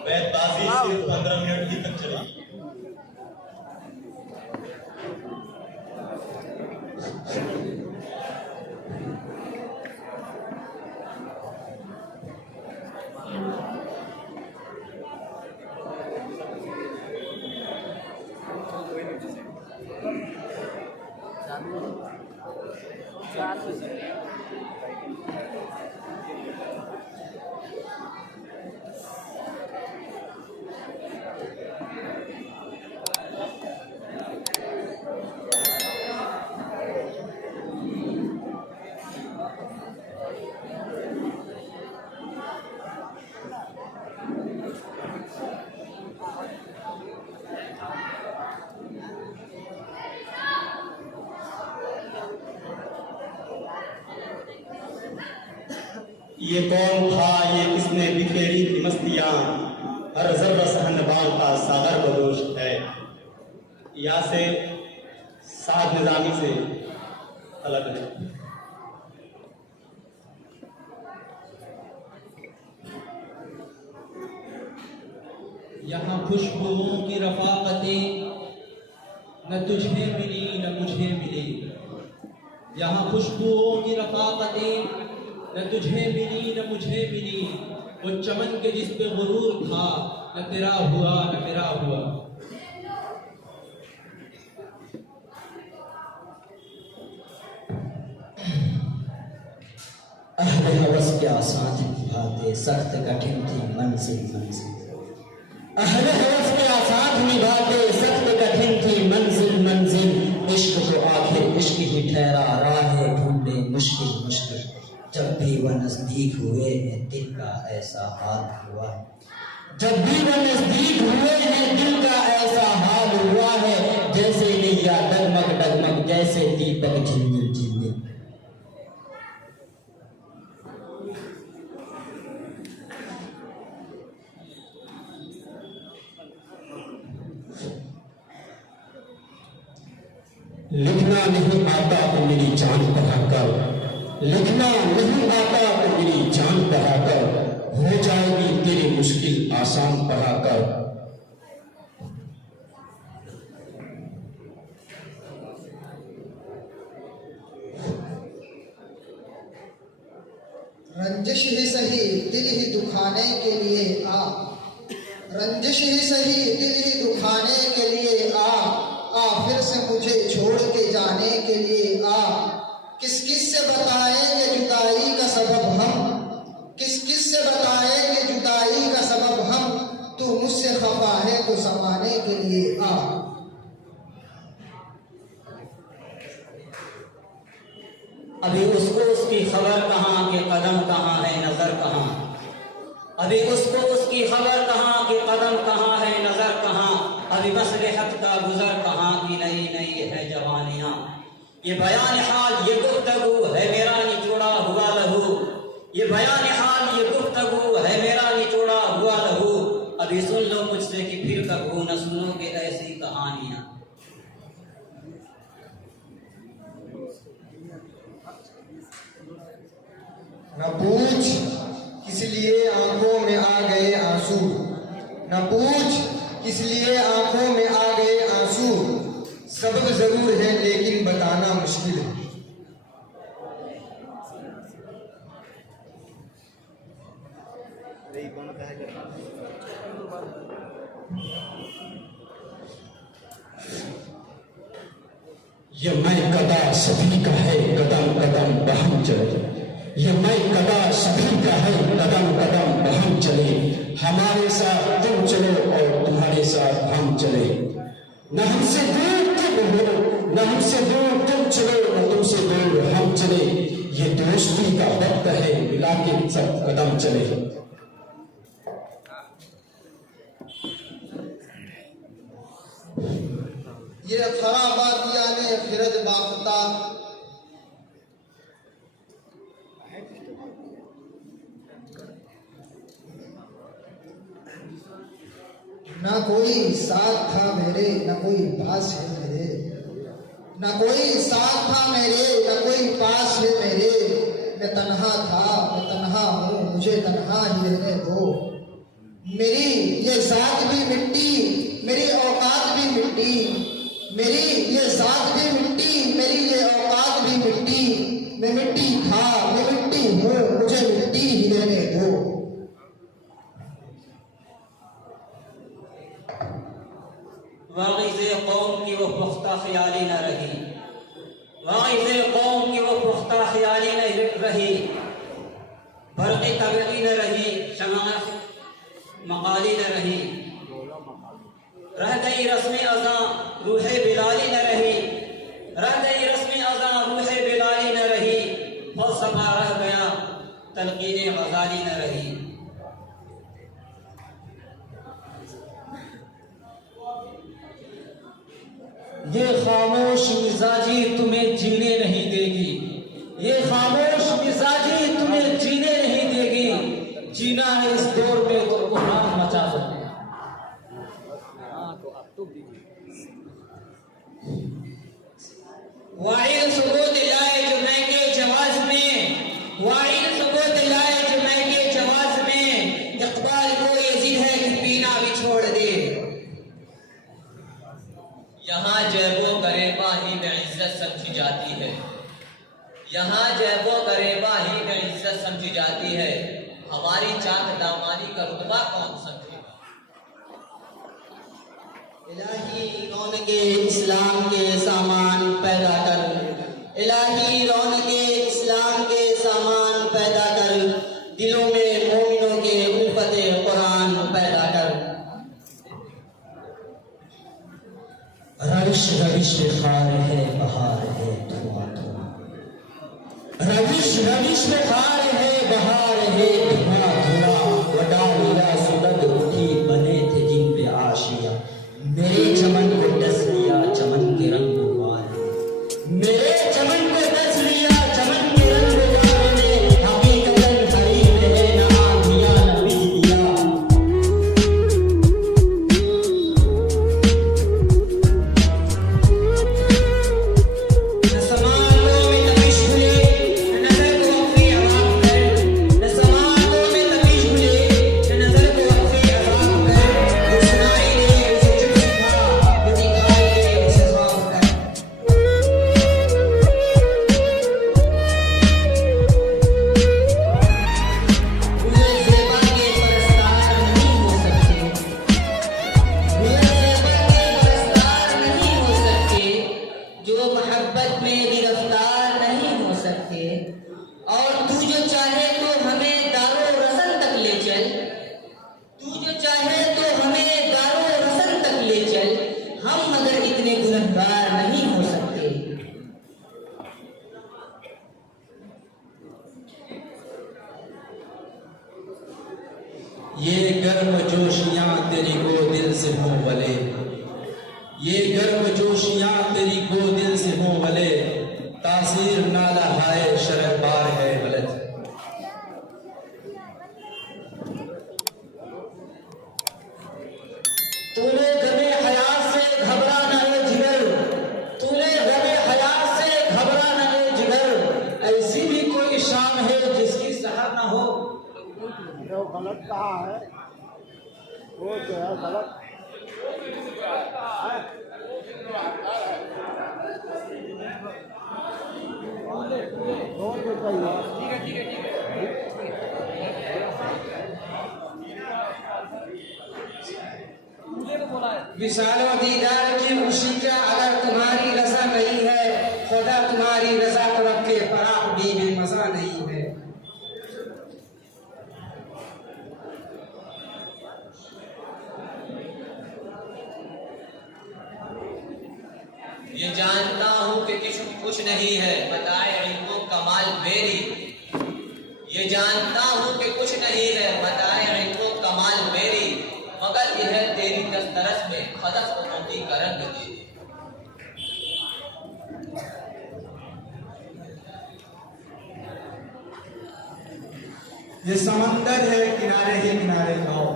बैतबाजी सिर्फ 15 मिनट ही तक चली। ये कौन था, ये किसने बिखेरी थी मस्तियां, हर जर्रा सहनबान का सागर बदोश है। या से साद निजामी से अलग है। यहाँ खुशबुओं की रफाकतें न तुझे मिली न मुझे मिली। यहाँ खुशबुओं की रफाकतें न तुझे मिली न मुझे मिली। वो चमन के जिस पे गुरूर था, न तेरा हुआ न मेरा हुआ। अहले हवस क्या साथ निभाते, सख्त कठिन थी मंजिल मंजिल। अहले हवस क्या साथ निभाते, सख्त कठिन थी मंजिल मंजिल। इश्क तो आखिर इश्क ही ठहरा, राह ढूंढे मुश्किल मुश्किल। जब भी वह नजदीक हुए हैं दिल का ऐसा हाल हुआ है। जब भी वह नजदीक हुए हैं दिल का ऐसा हाल हुआ है। जैसे नैया डगमग डगमग, जैसे दीपक झिलमिल झिलमिल। लिखना नहीं आता तो मेरी जान पढ़ाकर, लिखना नहीं आता तो मेरी जान पढ़ाकर, हो जाएगी तेरी मुश्किल आसान पढ़ाकर। रंजिश ही सही दिल ही दुखाने के लिए आ, रंजिश ही सही दिल ही दुखाने के लिए आ। फिर से मुझे छोड़ के जाने के लिए आ। किस किस से बताएंगे जुदाई का सबब हम, किस किस से बताएंगे जुदाई का सबब हम। तू मुझसे खफा है तो समाने के लिए आ। अभी उसको उसकी खबर कहाँ, के कदम कहाँ है नजर कहाँ। अभी उसको उसकी खबर कहाँ, के कदम कहाँ है नजर कहाँ। अभी मसलहत का गुजर कहाँ की नई नई है जवानियाँ। ये बयान हाल ये गुफ्तगू है मेरा निचोड़ा हुआ लहू। ये बयान हाल ये गुफ्तगू है मेरा निचोड़ा हुआ लहू। अभी सुन लो मुझसे कि फिर कबू न सुनोगे ऐसी कहानियाँ। न पूछ किस लिए आंखों में आ गए आंसू, न पूछ किस लिए आंखों में आ गए आंसू। सबक जरूर है लेकिन बताना मुश्किल है। ये मैं कदा सभी का है कदम कदम बहम चले। ये मैं कदा सभी का है कदम कदम बहम चले। हमारे साथ तुम चलो और तुम्हारे साथ हम चले। न हमसे दूर तुम हो न हमसे दूर तुम चलो, न तुमसे दूर हम चले। ये दोस्ती का वक्त है मिला के सब कदम चले। ये खराबातिया ने फिरद बाख्ता, ना कोई साथ था मेरे न कोई पास है मेरे। न कोई साथ था मेरे न कोई पास है मेरे। मैं तन्हा था मैं तन्हा हूँ मुझे तन्हा ही रहने दो। मेरी ये जात भी मिट्टी, मेरी औकात भी मिट्टी, मेरी ये जात भी मिट्टी, मेरी ये औकात भी मिट्टी। मैं मिट्टी था, मैं मिट्टी हूँ, मुझे मिट्टी ही रहने दो। वाग़िज़े कौम की वो पुख्ता ख़याली न रही, वाग़िज़े कौम की वो पुख्ता ख़याली न रही, बर्क़ तबगी न रही, शमाअ मक़ाली न रही, रह गई रस्म अज़ां रूह बिलाली न रही, रह गई रस्म अज़ां रूह बिलाली न रही, फ़लसफ़ा रह गया तलक़ीन ग़ज़ाली न रही। ये खामोश मिजाजी तुम्हें जीने नहीं देगी, ये खामोश मिजाजी तुम्हें जीने नहीं देगी। जीना है इस दौर में तो कुरान मचा दो। वाइल सबूत लाए जो मैं के जवाज में, वाइल सबूत लाए जो मैं के जवाज में, इक़बाल को ये जिद है कि पीना भी छोड़ दे। यहाँ जैबो गरेबा ही में इज्जत समझी जाती है, यहाँ जैबो गरेबा ही में इज्जत समझी जाती है। हमारी चाक दामानी का रुतबा कौन समझेगा। इलाही रौनके इस्लाम के सामान पैदा कर, इलाही रौनके इस्लाम के सामान पैदा कर, दिलों में मोमिनों के उल्फते कुरान पैदा कर। रविश रविश खार है बहार है धुआं धुआं, रविश रविश खार है बहार है धुआं धुआं। वडालिया सुगंध उठी बने थे जिन पे आशिया, मेरे चमन को डस लिया चमन के रंग गुबार, मेरे चमन को डस लिया चमन के रंग गुबार ने। हकीकतन हरी में है न आंधियां न बिजलियां, न समातों में तपिश भूले, न नज़र को अपनी आवाज़ कर, न समातों में तपिश भूले, न नज़र को अपनी आवाज़ कर। जो सुनाई दे उसे चुप सिखा, जो दिखाई दे उसे ख्वाब कर। हुए ज़ेबा के परस्तार नहीं हो सकते, हुए ज़ेबा के परस्तार नहीं हो सकते, जो मोहब्बत में गिरफ्तार नहीं हो सकते। और तू जो चाहे तो हमें दारो रसन तक ले चल, तू जो चाहे तो हमें दारो रसन तक ले चल, हम मगर इतने गुनहगार नहीं हो सकते। ये गर्म जोशियां तेरी को दिल से हों वले, ये गर्म जोशियां तेरी को दिल से हों वले, तासीर नाला हाय शरर बार है गलत। तूने गमे हयात से घबरा न रे जिगर, तूने गमे हयात से घबरा न रे जिगर। ऐसी भी कोई शाम है जिसकी सहर न हो। वो गलत कहा है, वो जो है गलत विशालो दीदार की खुशी का अगर तुम्हारी रजा नहीं है, खुदा तुम्हारी रजा को रखे फराक भी में मजा नहीं है। ये जानता हूँ कि कुछ नहीं है बताए इल्मो कमाल मेरी, ये जानता हूँ कि कुछ नहीं है बताए इल्मो कमाल मेरी, मगर यह है तेरी दस्तरस में खदस उन्नति का रंग दे। ये समंदर है किनारे ही किनारे जाओ,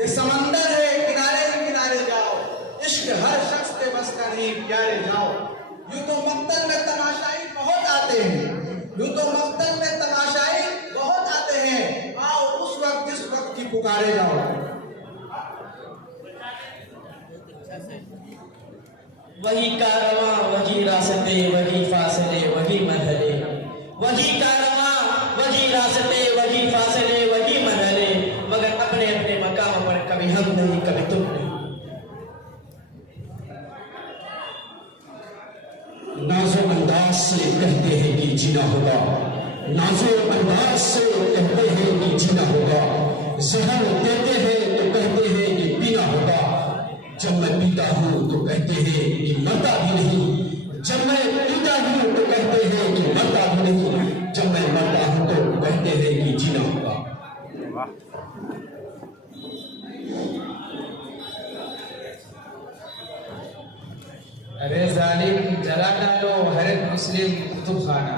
ये समंदर है किनारे ही किनारे जाओ, इश्क हर शख्स पे बस का नहीं प्यारे जाओ। यूं तो मक्तल में तमाशाई बहुत आते हैं, यूं तो मक्तल में तमाशाई बहुत आते हैं। आओ उस वक्त जिस वक्त की पुकारे जाओ। वही कारवां वही रास्ते वही फासले वही मरहले, वही कारवां वही रास्ते वही फासले वही मरहले, मगर अपने अपने मकाम पर कभी हम नहीं कभी तुम नहीं। नाजो अंदाज से कहते हैं कि जीना होगा, नाजो अंदाज से कहते हैं कि जीना होगा, जहर देते हैं तो कहते हैं कि पीना होगा, जब मैं पीता हूँ तो कहते हैं कि मरता भी नहीं, जब मैं पीता हूँ तो कहते हैं कि मरता भी नहीं, जब मैं मरता हूँ तो कहते हैं कि जीना होगा। अरे जालिम जला डालो हर एक मुस्लिम कुतुब खाना,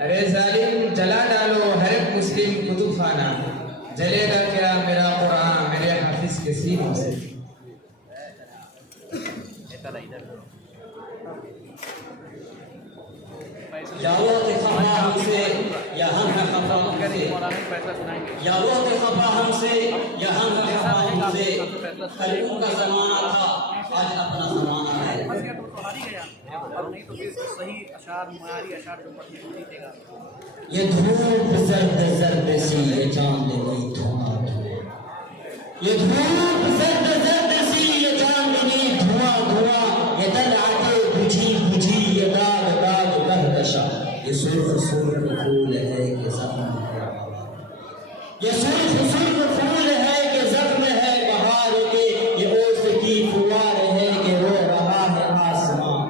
अरे जालिम जला डालो हर एक मुस्लिम कुतुब खाना, जलेगा क्या मेरा कुरान मेरे हाफिज के सीनों से। या वो खफा हमसे या हम है खफा हमसे, या वो खफा हमसे या हम है खफा हमसे, कल उनका जमाना था आज अपना जमाना है। ये धूप जर्द जर्द सी ये चांद नहीं धुआं धुआं, ये धूप जर्द जर्द सी ये चांद नहीं धुआं धुआं, ये दल आटे बुझी बुझी ये दाग दाग गहकशा, ये सुर्ख सुर्ख फूल है कि जख्म है बहार, ये सुर्ख सुर्ख फूल है कि जख्म है बहार के, ये ओस की फुहार है कि रो रहा है आसमां।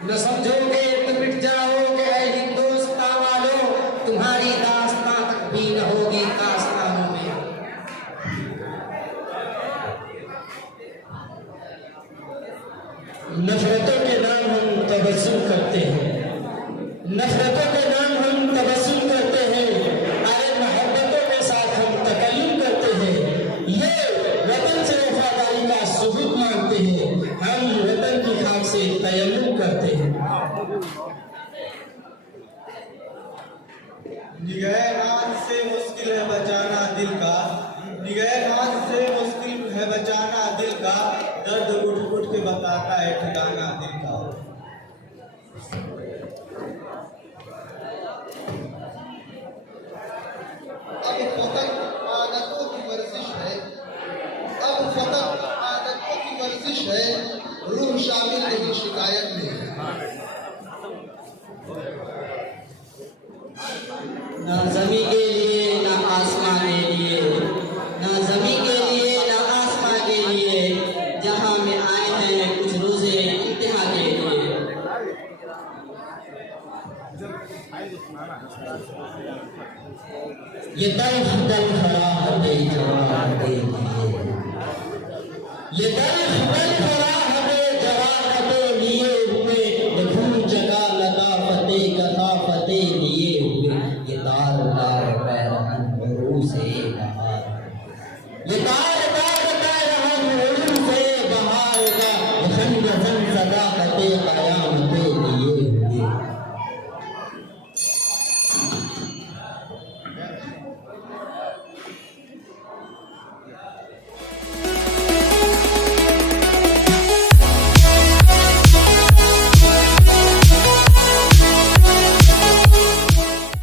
न समझोगे तो मिट जाओगे ऐ हिंदुस्तान वालों, तुम्हारी दास्तां तक भी न होगी दास्तानों में। नफरतों के नाम हम तबस्सुम करते हैं, नफरतों के नाम हम तबस्सुम करते हैं, अरे मोहब्बतों के साथ हम तकल्लुम करते हैं, ये वतन से वफादारी का सबूत मानते हैं, हम वतन की खाक से तयम्मुम करते हैं। निगहबान से मुश्किल है बचाना दिल का, निगहबान से मुश्किल है बचाना दिल का, दर्द उठ उठ के बताता है ठिकाना दिल का। अब फकत आदतों की वर्जिश है, अब फकत आदतों की वर्जिश है, रूह शामिल नहीं शिकायत में। ना जमी के लिए ना आसमां के लिए, ना जमी के लिए ना आसमां के लिए, जहां में आए हैं कुछ रोजे इम्तिहा के लिए। ये दल दल खड़ा हटे जवाब दे दिए, ये दल खड़ा हटे जवाब दे लिए हुए, ये भूल जगह लताफते कताफते लिए हुए, ये दार दार पैरहन उरू से बहार, ये दार दार पैरहन उरू से बहार का, ये खन सदाकते